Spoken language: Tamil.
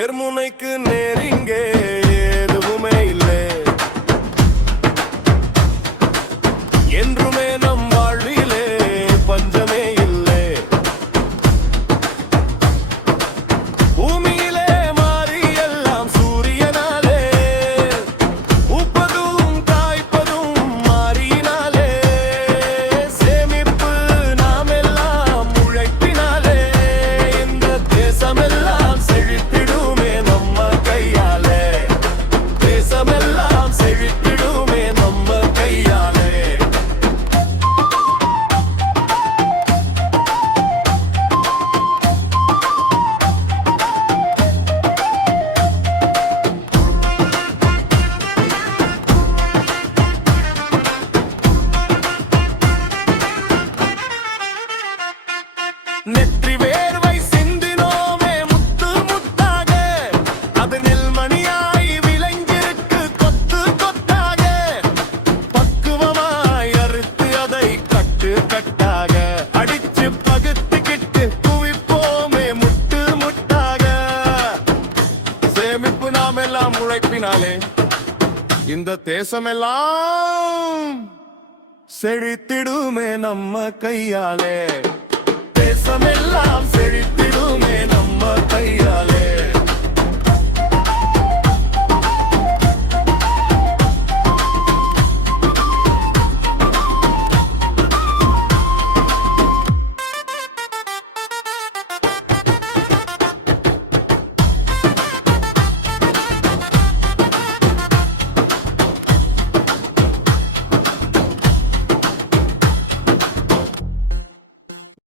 ஏர்முனைக்கு நேரிங்கே எதுவுமே இல்லை. என்றுமே நம் வாழ்விலே பஞ்சமே இல்லை. பூமியிலே மாறி எல்லாம் சூரியனாலே, பூப்பதும் காய்ப்பதும் மாறியினாலே. சேமிப்பு நாம் எல்லாம் உழைப்பினாலே. இந்த தேசமெல்லாம் செழித்திடுமே நம்ம கையாலே. தேசமெல்லாம் செழித்திடுமே நம்ம கையாலே. நெற்றி வேர்வை சிந்தினோமே முத்து முத்தாக, அது நெல்மணியாய் விளைஞ்சிருக்கு கொத்து கொத்தாக. பக்குவமாய் அறுத்து அதை கட்டு கட்டாக அடிச்சு பகுத்துக்கிட்டு குவிப்போமே முட்டு முட்டாக. சேமிப்பு நாம் எல்லாம் உழைப்பினாலே. இந்த தேசமெல்லாம் செழித்திடுமே நம்ம கையாலே.